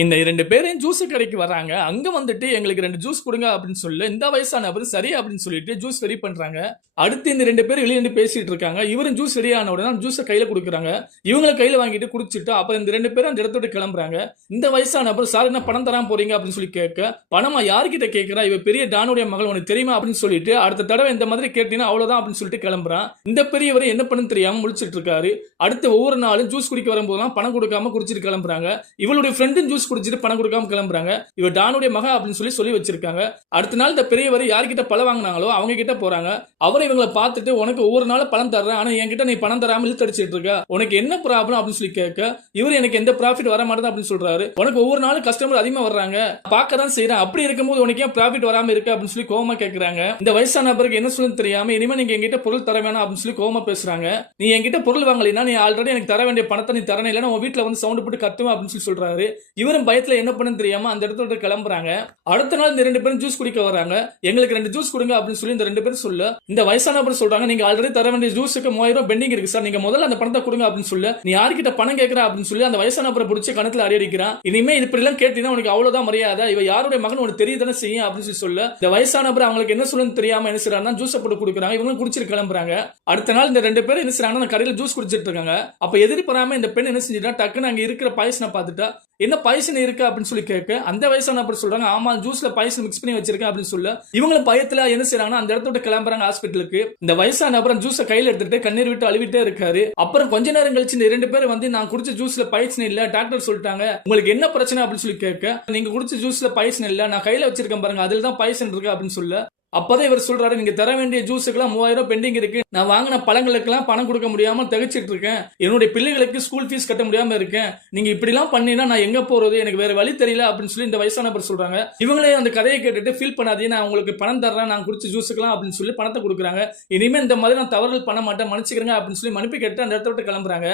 இந்த 2 பேரும் ஜூஸ் கடைக்கு வர்றாங்க. அங்க வந்துட்டு எங்களுக்கு 2 ஜூஸ் குடுங்க அப்படின்னு சொல்லி, இந்த வயசான நபர் சரி அப்படின்னு சொல்லிட்டு ஜூஸ் ரெடி பண்றாங்க. அடுத்து இந்த 2 பேரும் வெளிய நின்னு பேசிட்டு இருக்காங்க. இவரும் ஜூஸ் ரெடி ஆன உடனே ஜூஸ கையில குடுக்குறாங்க. இவங்களும் கையில வாங்கிட்டு குடிச்சிட்டு, அப்புறம் இந்த 2 பேரும் அந்த இடத்த விட்டு கிளம்புறாங்க. இந்த வயசான நபர், "சார் என்ன பணம் தராம போறீங்க?" அப்படின்னு சொல்லி கேட்க, "பணமா யார்கிட்ட கேட்கிறா? இவ பெரிய டானுடைய மகள் உனக்கு தெரியுமா?" அப்படின்னு சொல்லிட்டு, "அடுத்த தடவை இந்த மாதிரி கேட்டீங்கன்னா அவ்வளவுதான்" அப்படின்னு சொல்லிட்டு கிளம்புறான். இந்த பெரியவர் என்ன பண்ணுன்னு தெரியாம முழிச்சிட்டு இருக்காரு. அடுத்து ஒவ்வொரு நாளும் ஜூஸ் குடிக்க வரும்போதெல்லாம் பணம் கொடுக்காம குடிச்சிட்டு கிளம்புறாங்க. இவளுடைய ஃப்ரெண்டும் ஜூஸ் குடிச்சிட்டு பணம் கொடுக்காம கிளம்புறாங்க. இவ டானுடைய மக அப்படின்னு சொல்லி வச்சிருக்காங்க. அடுத்த நாள் இந்த பெரியவர் யார்கிட்ட பழம் வாங்கினாங்களோ அவங்க கிட்ட போறாங்க. அவரை இவங்களை பார்த்துட்டு, "உனக்கு ஒவ்வொரு நாளும் பணம் தர்றேன், ஆனா என்கிட்ட நீ பணம் தராம இழுத்தடிச்சிட்டு இருக்க, உனக்கு என்ன ப்ராப்ளம்?" அப்படின்னு சொல்லி கேட்க, இவர் "எனக்கு எந்த ப்ராஃபிட் வர மாட்டேது" அப்படின்னு சொல்றாரு. "உனக்கு ஒவ்வொரு நாளும் கஸ்டமர் அதிகமா வர்றாங்க, பார்க்க தான் செய்யறேன், அப்படி இருக்கும்போது உனக்கு ஏன் ப்ராஃபிட் வராம இருக்கு?" அப்படின்னு சொல்லி கோவமா கேட்கறாங்க. இந்த வயசான நபருக்கு என்ன சொல்லுன்னு தெரியாம, "இனிமே நீங்க என்கிட்ட பொருள் தர வேணாம்" அப்படின்னு சொல்லி கோவமா பேசுறாங்க. "நீ என்கிட்ட பொருள் வாங்கலைன்னா நீ ஆல்ரெடி எனக்கு தர வேண்டிய பணத்தை நீ தரணும், இல்லைன்னா உன் வீட்டுல வந்து சவுண்ட் போட்டு கத்துவேன்" அப்படின்னு சொல்லி சொல்றாரு. இவரும் பயத்துல என்ன பண்ணுன்னு தெரியாம அந்த இடத்துல விட்டு கிளம்புறாங்க. அடுத்த நாள் இந்த 2 பேரும் ஜூஸ் குடிக்க வராங்க. "எங்களுக்கு 2 ஜூஸ் கொடுங்க" அப்படின்னு சொல்லி இந்த 2 பேரும் சொல்ல, இந்த வயசான நபர் சொல்றாங்க, "நீங்க ஆல்ரெடி தர வேண்டிய ஜூஸுக்கு 3000 ரூபாய் பெண்டிங் இருக்கு சார், நீங்க முதல்ல அந்த பணத்தை கொடுங்க" அப்படின்னு சொல்லி, "நீ யார்கிட்ட பணம் கேட்கற?" அப்படின்னு சொல்லி அந்த வயசான நபரை பிடிச்சி கணத்துல அடி அடிக்கிறான். "இனிமே இப்படி எல்லாம் கேட்டீங்கன்னா உனக்கு அவ்வளவுதான் மரியாதை, இவ யாருடைய மகன் உனக்கு தெரியதானே செய்யும்" அப்படின்னு சொல்ல, இந்த வயசான நபர் அவங்களுக்கு என்ன சொல்லணும்னு தெரியாம என்ன செய்யறாங்கன்னா ஜூஸ் போட்டு கொடுக்குறாங்க. இவங்க குடிச்சிட்டு கிளம்புறாங்க. அடுத்த நாள் இந்த 2 பேரும் என்ன செய்யறாங்கன்னா அந்த கடையில ஜூஸ் குடிச்சிட்டு இருக்காங்க. அப்ப எதிர்பாராம இந்த பெண் என்ன செஞ்சிட்டா, டக்குன்னு அங்க இருக்கிற பாய்சனை பார்த்துட்டா, "என்ன பாய்சன் இருக்கு?" அப்படின்னு சொல்லி கேட்க, அந்த வயசான நபர் சொல்றாங்க, "ஆமா, ஜூஸ்ல பாய்சன் மிக்ஸ் பண்ணி வச்சிருக்கேன்" அப்படின்னு சொல்ல, இவங்க பயத்துல என்ன செய்யறாங்கன்னா அந்த இடத்த விட்டு கிளம்புறாங்க ஹாஸ்பிட்டலுக்கு. இந்த வயசான நபர் ஜூஸ கையில எடுத்துட்டு கண்ணீர் விட்டு அழுவிட்டே இருக்காரு. அப்புறம் கொஞ்ச நேரம் கழிச்சு இந்த 2 பேரும் வந்து, "நான் குடிச்ச ஜூஸ்ல பாய்சன் இல்ல, டாக்டர் சொல்லிட்டாங்க, உங்களுக்கு என்ன பிரச்சனை?" அப்படின்னு சொல்லி கேட்க, "நீங்க குடிச்ச ஜூஸ்ல பாய்சன் இல்ல, நான் கையில வச்சிருக்கேன் பாருங்க, அதுல தான் பாய்சன் இருக்கு" அப்படின்னு சொல்ல, அப்பதான் இவர் சொல்றாரு, "நீங்க தர வேண்டிய ஜூஸுக்கெல்லாம் 3000 ரூபாய் பெண்டிங் இருக்கு, நான் வாங்கின பழங்களுக்கெல்லாம் பணம் கொடுக்க முடியாம தவிச்சிட்டு இருக்கேன், என்னுடைய பிள்ளைகளுக்கு ஸ்கூல் ஃபீஸ் கட்ட முடியாம இருக்கேன், நீங்க இப்படி எல்லாம் பண்ணீங்கன்னா நான் எங்க போறது, எனக்கு வேற வழி தெரியல" அப்படின்னு சொல்லி இந்த வயசான நபர் சொல்றாங்க. இவங்களே அந்த கதையை கேட்டுட்டு, "ஃபீல் பண்ணாதீங்க, நான் உங்களுக்கு பணம் தர்றேன், நான் குடிச்ச ஜூஸுக்கெல்லாம்" அப்படின்னு சொல்லி பணத்தை கொடுக்குறாங்க. "இனிமே இந்த மாதிரி நான் தவறுகள் பண்ண மாட்டேன், மன்னிச்சுக்கிறேங்க" அப்படின்னு சொல்லி மன்னிப்பு கேட்டு அந்த இடத்த விட்டு கிளம்புறாங்க.